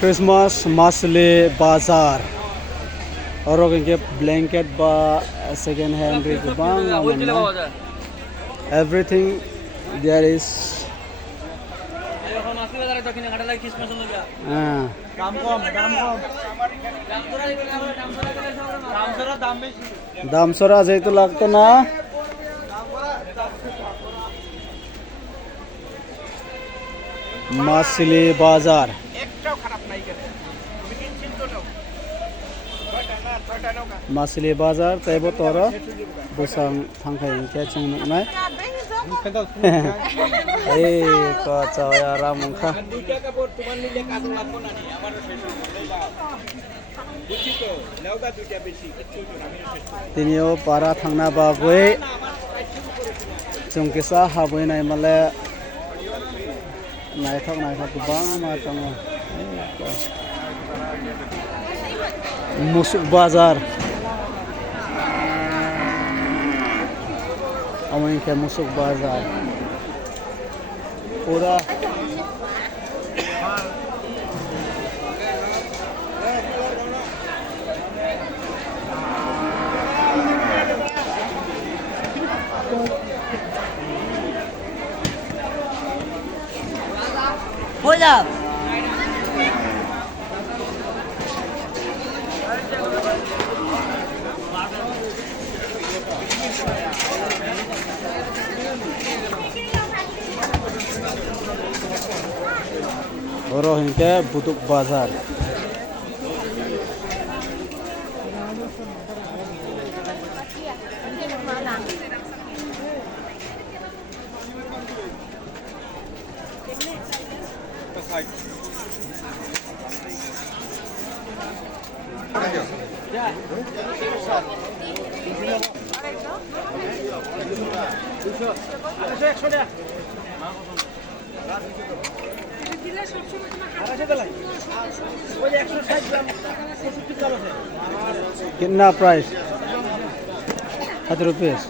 Christmas Masle Bazaar. Oro ke blanket ba second hand ri bang amna. Everything there is. দাম সরা যেহেতু লাগতো না মাছলি বাজার মাছলি বাজার তাইবো তোরা বসাং থাংখাই কে চंगनुनाय এই কথা আরাম খা তিনিও পারা থাংনা বাগৈ চंकेसा हाबैनाय माले नायथाव गोबां मा दङ मुसुक बाजार अमैके मुसुक बाजार पूरा हो जा oro hingke buduk bazar कितना प्राइस 100 रुपीस